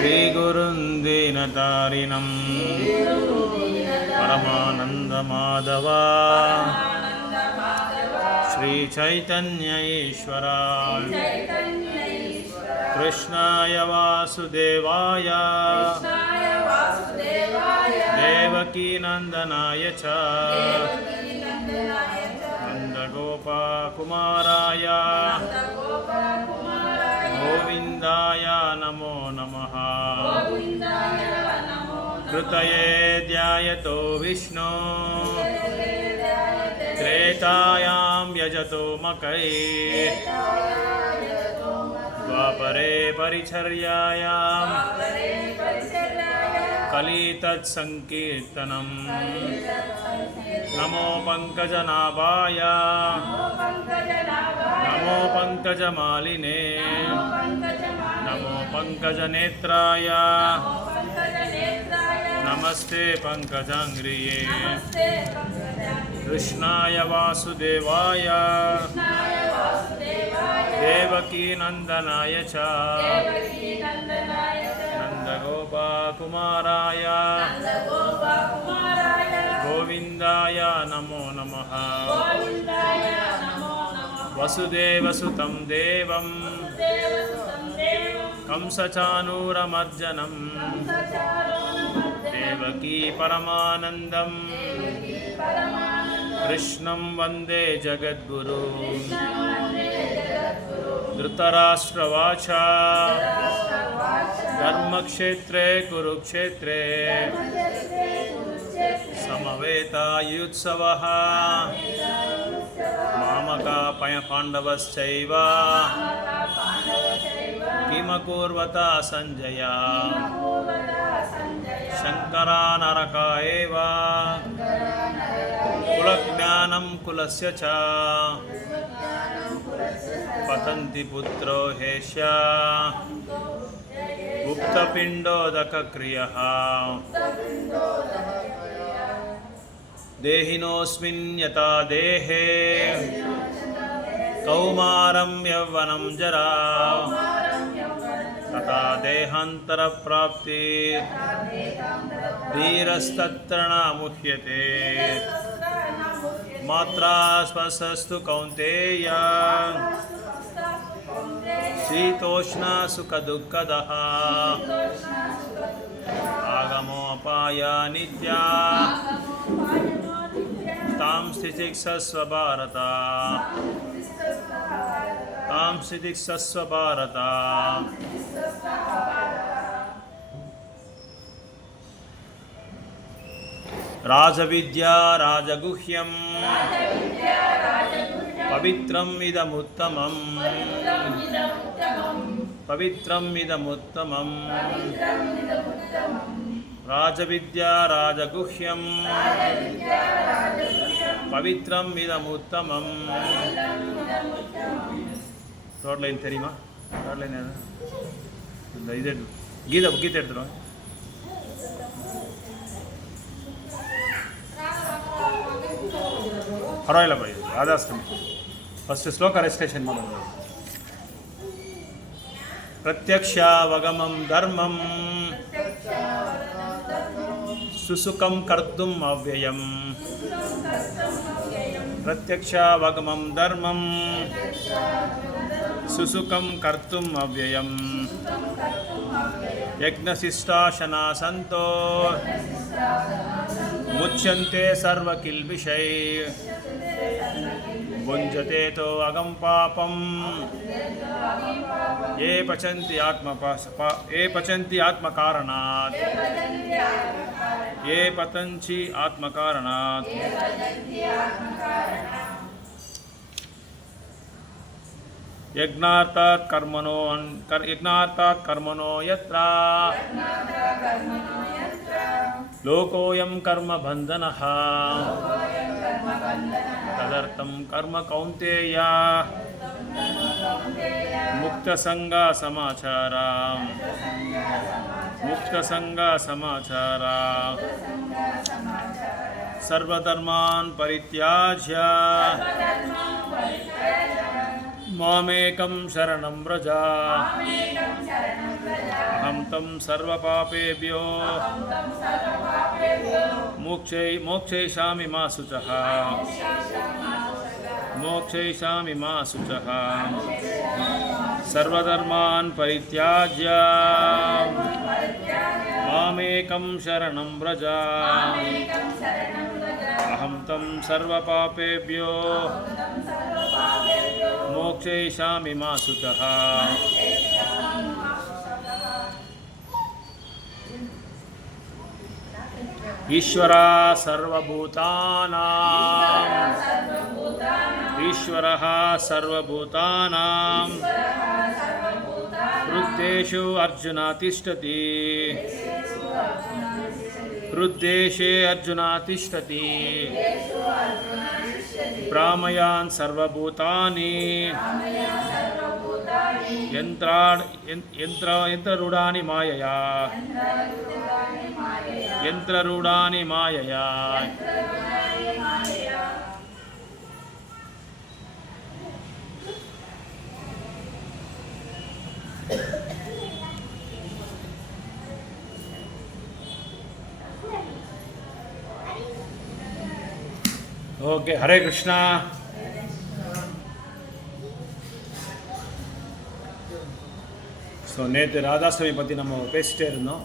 श्रीगुरुं दीनतारिणं परमानन्दमाधव श्रीचैतन्य ईश्वरा कृष्णाय वासुदेवाय देवकीनन्दनाय च नन्दगोपकुमाराय गोविन्दाय नमो नमः। कृतये ध्यायतो विष्णो त्रेतायां यजतो मकै द्वापरे परिचर्यायां कलितत्संकीर्तनम्। नमो पंकजनाभाय नमो पंकजमालिने नमो पंकजनेत्राय नमस्ते पंकजांग्रिये। कृष्णाय वासुदेवाय देवकीनन्दनाय च नन्दगोपकुमाराय गोविन्दाय नमो नमः। वसुदेवसुतं देवं कंसचाणूरमर्दनं देवकी परमानन्दं कृष्णं वन्दे जगद्गुरुं। धृतराष्ट्रवाच धर्मक्षेत्रे कुरुक्षेत्रे समवेतायुत्सवः मामका पाण्डवश्चैव किमकुर्वत सञ्जय। शङ्करा नरका एव कुलज्ञानं कुलस्य च पतन्ति पुत्रो हेष्य गुप्तपिण्डोदकक्रियः। देहिनोऽस्मिन् यथा देहे कौमारं यौवनं जरा तथा देहान्तरप्राप्ति धीरस्तत्र न मुह्यते। मात्रा स्पर्शस्तु कौन्तेय शीतोष्ण सुखदुःखदः आगमोपाय नित्या तां स्थितिक्षस्व भारत तां स्थितिक्षस्व भारत। राजविद्या राजगुह्यं पवित्रम् इदमुत्तमम् पवित्रम् इदमुत्तमम्। राजविद्या राजगुह्यं पवित्रम् इदमुत्तमम्। थर्ड लाइन தெரியுமா? थर्ड लाइन இந்த இது கீதை எடுத்துறோம். ಪರವಾಗಿಲ್ಲ ಬೈ ರಾಧಾಷ್ಟಮಿ ಫಸ್ಟ್ ಶ್ಲೋಕ ರೆಜಿಸ್ಟ್ರೇಷನ್ ಮಾಡೋದು. ಪ್ರತ್ಯಕ್ಷಾವಗಮಂ ಧರ್ಮಂ ಸುಸುಖಂ ಕರ್ತುಂ ಅವ್ಯಯಂ. ಪ್ರತ್ಯಕ್ಷಾವಗಮಂ ಧರ್ಮಂ ಸುಸುಖಂ ಕರ್ತುಂ ಅವ್ಯಯಂ. ಯಜ್ಞಶಿಷ್ಟಾಶನಾ ಸಂತೋ ಮುಚ್ಯಂತೆ ಸರ್ವಕಿಲ್ಬಿಷೈ. ಭುಂಜತೆ ತೋ ಅಗಂ ಪಾಪಂ ಯೇ ಪಚಂತಿ ಆತ್ಮಕಾರಣಾತ್ ಯೇ ಪತಂಚಿ ಆತ್ಮಕಾರಣಾತ್. ಯಜ್ಞಾರ್ಥಾತ್ ಕರ್ಮಣೋ ಯತ್ರ ಲೋಕೋಯಂ ಕರ್ಮ ಬಂಧನಃ ತದರ್ಥಂ ಕರ್ಮ ಕೌಂತೆಯ ಮುಕ್ತಸಂಗ ಸಮಾಚಾರ ಸರ್ವಧರ್ಮಾನ್ ಪರಿತ್ಯಾಜ್ಯ ಮಾಮೇಕಂ ಶರಣಂ ವ್ರಜ अहं तं सर्वपापेभ्यो मोक्षयिष्यामि मा शुचः मोक्षयिष्यामि मा शुचः सर्वधर्मान् परित्याज्य मामेकं शरणं व्रज अहं तं सर्वपापेभ्यो मोक्षयिष्यामि मा शुचः ईश्वरः सर्वभूतानां हृद्देशे अर्जुन तिष्ठति हृद्देशे अर्जुन तिष्ठति भ्रामयान् सर्वभूतानि यन्त्ररूढानि मायया यन्त्ररूढानि मायया ಓಕೆ ಹರೇ ಕೃಷ್ಣ. ஸோ நேற்று ராதாஸ்வாமி பற்றி நம்ம பேசிட்டே இருந்தோம்.